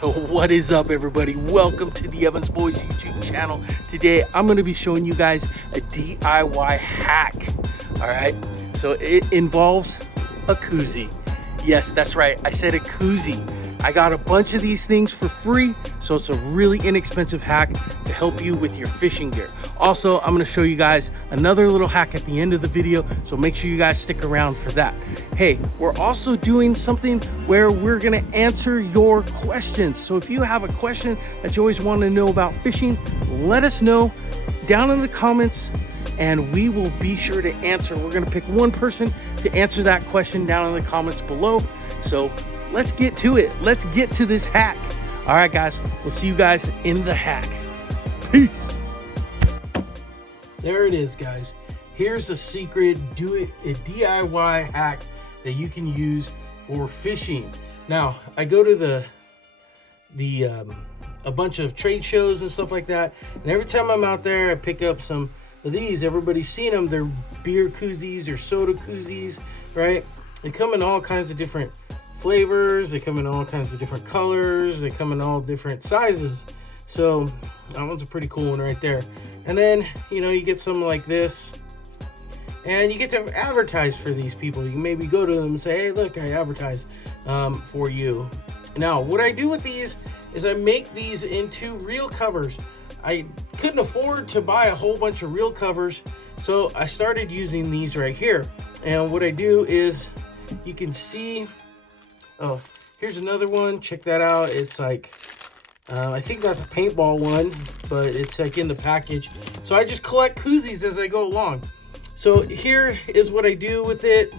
What is up, everybody? Welcome to the Evans Boys YouTube channel. Today I'm going to be showing you guys a DIY hack. All right, so it involves a koozie. Yes, that's right, I said a koozie. I got a bunch of these things for free, so it's a really inexpensive hack to help you with your fishing gear. Also, I'm going to show you guys another little hack at the end of the video, so make sure you guys stick around for that. Hey, we're also doing something where we're going to answer your questions. So if you have a question that you always want to know about fishing, let us know down in the comments and we will be sure to answer. We're going to pick one person to answer that question down in the comments below. So let's get to it. Let's get to this hack. All right, guys, we'll see you guys in the hack. Peace. There it is, guys. Here's a secret DIY hack that you can use for fishing. Now, I go to a bunch of trade shows and stuff like that, and every time I'm out there, I pick up some of these. Everybody's seen them. They're beer koozies or soda koozies, right? They come in all kinds of different flavors. They come in all kinds of different colors. They come in all different sizes. So that one's a pretty cool one right there. And then, you know, you get some like this, and you get to advertise for these people. You can maybe go to them and say, hey, look, I advertise for you. Now, what I do with these is I make these into reel covers. I couldn't afford to buy a whole bunch of reel covers, so I started using these right here. And what I do is, you can see, oh, here's another one. Check that out. It's like, I think that's a paintball one, but it's like in the package. So I just collect koozies as I go along. So here is what I do with it.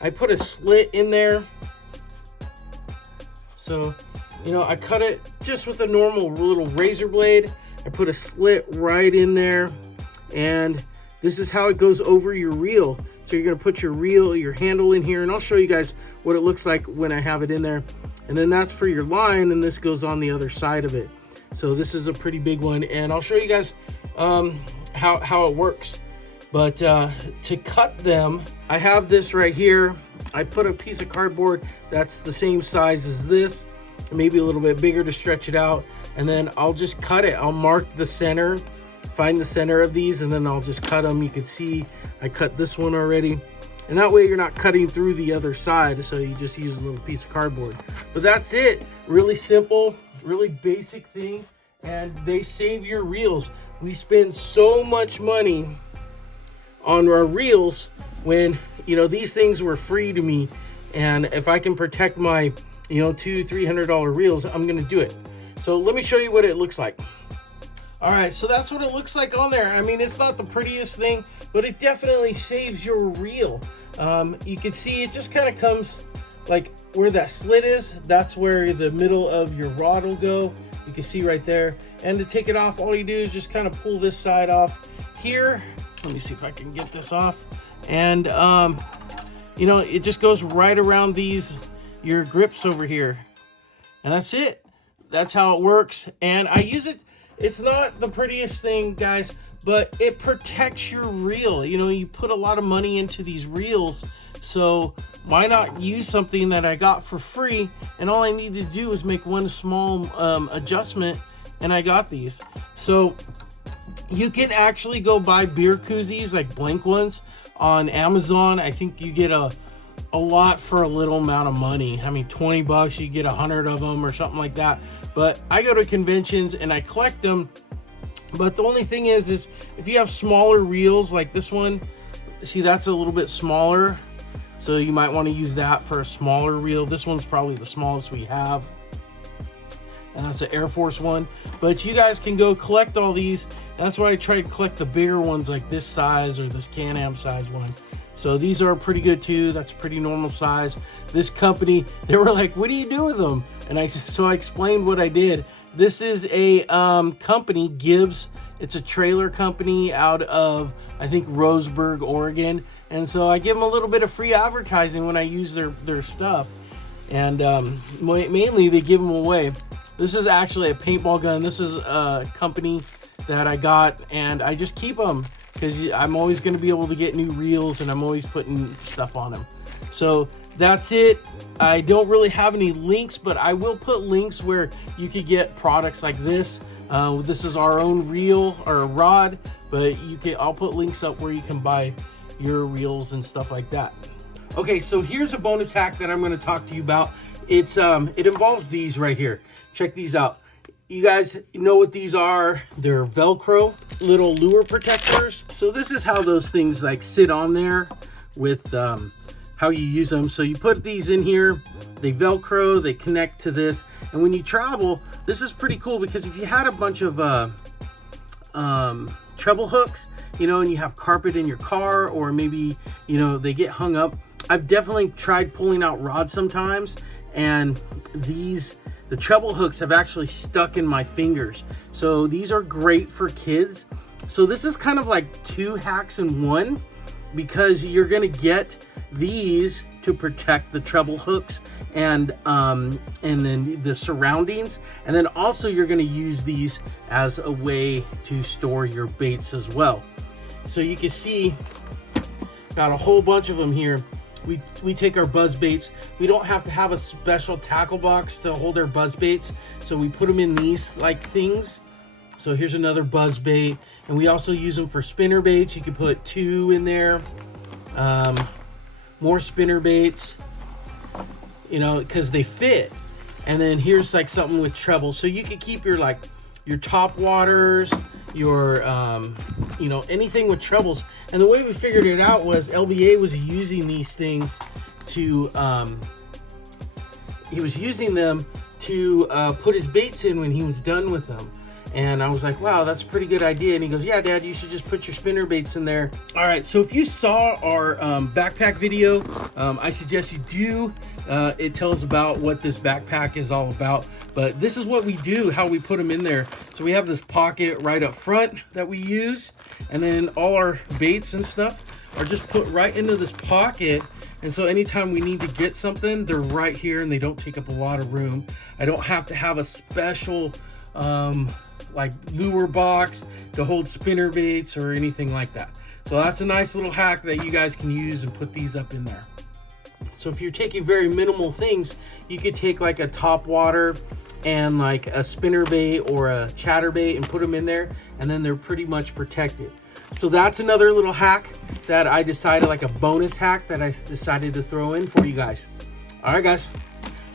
I put a slit in there. So, you know, I cut it just with a normal little razor blade. I put a slit right in there, and this is how it goes over your reel. So you're gonna put your reel, your handle in here, and I'll show you guys what it looks like when I have it in there. And then that's for your line, and this goes on the other side of it. So this is a pretty big one, and I'll show you guys how it works. But to cut them, I have this right here. I put a piece of cardboard that's the same size as this, maybe a little bit bigger to stretch it out, and then I'll just cut it. I'll mark the center, find the center of these, and then I'll just cut them. You can see I cut this one already, and that way you're not cutting through the other side, so you just use a little piece of cardboard. But that's it. Really simple, really basic thing, and they save your reels. We spend so much money on our reels when, you know, these things were free to me, and if I can protect my, you know, $200-300 reels, I'm gonna do it. So let me show you what it looks like. All right, so that's what it looks like on there. I mean, it's not the prettiest thing, but it definitely saves your reel. You can see it just kind of comes like where that slit is. That's where the middle of your rod will go. You can see right there. And to take it off, all you do is just kind of pull this side off here. Let me see if I can get this off. And, you know, it just goes right around your grips over here. And that's it. That's how it works. And I use it. It's not the prettiest thing, guys, but it protects your reel. You know, you put a lot of money into these reels, so why not use something that I got for free? And all I need to do is make one small adjustment, and I got these. So you can actually go buy beer koozies, like blank ones, on Amazon. I think you get a lot for a little amount of money. I mean, 20 bucks, you get 100 of them or something like that. But I go to conventions and I collect them. But the only thing is if you have smaller reels like this one, see, that's a little bit smaller. So you might want to use that for a smaller reel. This one's probably the smallest we have, and that's an Air Force one. But you guys can go collect all these. That's why I try to collect the bigger ones like this size or this Can-Am size one. So these are pretty good too. That's pretty normal size. This company, they were like, what do you do with them? And so I explained what I did. This is a company, Gibbs. It's a trailer company out of, I think, Roseburg, Oregon. And so I give them a little bit of free advertising when I use their stuff. And mainly they give them away. This is actually a paintball gun. This is a company that I got, and I just keep them because I'm always going to be able to get new reels, and I'm always putting stuff on them. So that's it. I don't really have any links, but I will put links where you could get products like this. This is our own reel or rod, but I'll put links up where you can buy your reels and stuff like that. Okay, so here's a bonus hack that I'm going to talk to you about. It involves these right here. Check these out. You guys know what these are? They're Velcro little lure protectors. So this is how those things like sit on there with how you use them. So you put these in here, they Velcro, they connect to this. And when you travel, this is pretty cool because if you had a bunch of treble hooks, you know, and you have carpet in your car, or maybe, you know, they get hung up. I've definitely tried pulling out rods sometimes, and the treble hooks have actually stuck in my fingers. So these are great for kids. So this is kind of like 2 hacks in one, because you're gonna get these to protect the treble hooks and then the surroundings, and then also you're going to use these as a way to store your baits as well. So you can see got a whole bunch of them here. We take our buzz baits. We don't have to have a special tackle box to hold our buzz baits, so we put them in these like things. So here's another buzz bait, and we also use them for spinner baits. You can put 2 in there. More spinner baits, you know, because they fit. And then here's like something with treble, so you can keep your top waters, your you know, anything with trebles. And the way we figured it out was LBA was using these things to he was using them to put his baits in when he was done with them. And I was like, wow, that's a pretty good idea. And he goes, yeah, Dad, you should just put your spinner baits in there. All right, so if you saw our backpack video, I suggest you do. It tells about what this backpack is all about. But this is what we do, how we put them in there. So we have this pocket right up front that we use. And then all our baits and stuff are just put right into this pocket. And so anytime we need to get something, they're right here and they don't take up a lot of room. I don't have to have a special like lure box to hold spinner baits or anything like that. So that's a nice little hack that you guys can use and put these up in there. So if you're taking very minimal things, you could take like a top water and like a spinner bait or a chatter bait and put them in there, and then they're pretty much protected. So that's another little hack that I decided, like a bonus hack that I decided to throw in for you guys. All right, guys.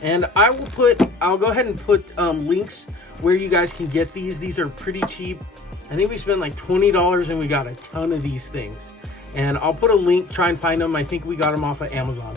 And I'll go ahead and put links where you guys can get these. These are pretty cheap. I think we spent like $20 and we got a ton of these things. And I'll put a link, try and find them. I think we got them off of Amazon.